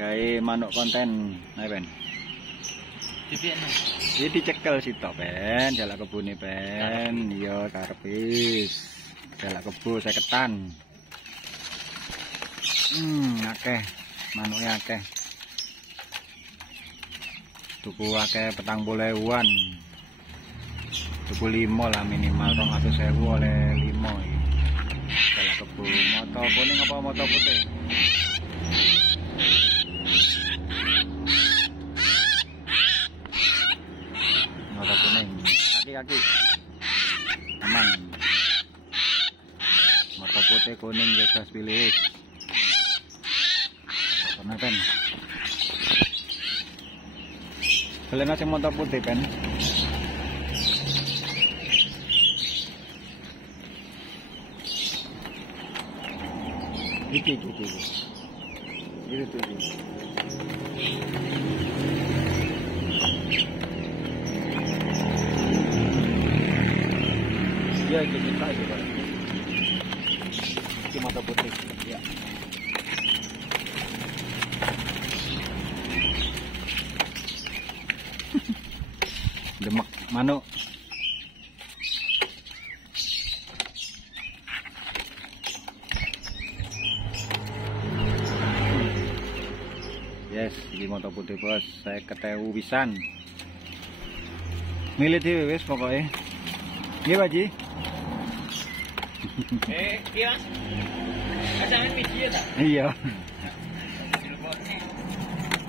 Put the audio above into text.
Kayak manuk konten, ayo Ben. Ini dicekel sih toh Ben, jalak kebun nih Ben, iya karpis, jalak kebun saya ketan. Akeh, manuknya akeh. Tuku akeh 40.000-an. Tuku 5 lah minimal 200.000 oleh 5 iki. Jalak kebun, moto kuning apa moto putih? Moto kuning, kaki-kaki aman. Moto putih kuning bebas pilih. Pernah Ben? Kalian ngasih moto putih Ben? Itu tuh. Ya itu kita aja Pak. Itu mata putih ya. Demak manuk. Yes, ini motor putih bos, saya ketemu pisan. Milih dhewe wis pokoknya. Nggih, Pak Ji. Iya. Aja main media ta? Iya.